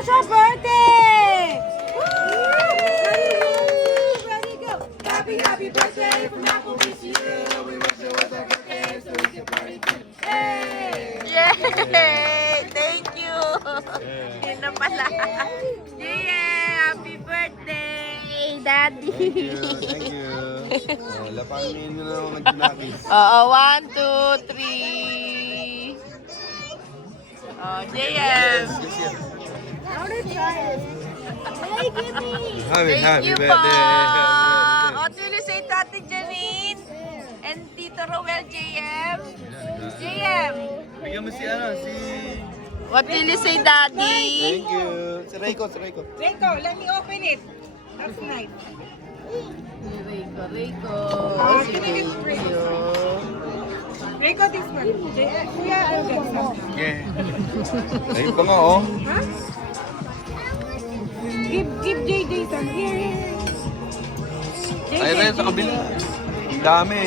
special birthday! Ready, go! Happy, happy birthday from Applebee's to you. We wish it was a birthday so we could party too. Hey! Yay! Thank you! Yun na pala. Yeah! Happy birthday, Daddy! Thank you. Lapanin nyo na naman mag-kinakis. Oo, 1, 2, 3. Oh, JM! Thank you po! What will you say to Ate Janine? And Tito Roel, JM? JM! Bigyan mo si What will you say, Daddy? Thank you. Si Reiko. Rico, let me open it. That's nice. Rico. Thank you. Rico, this one. Kuya, I'll get some. Yeah. Ayun pa nga, oh. Huh? Give JJ some. Here. Ay, rin, sa kabila. Ang dami.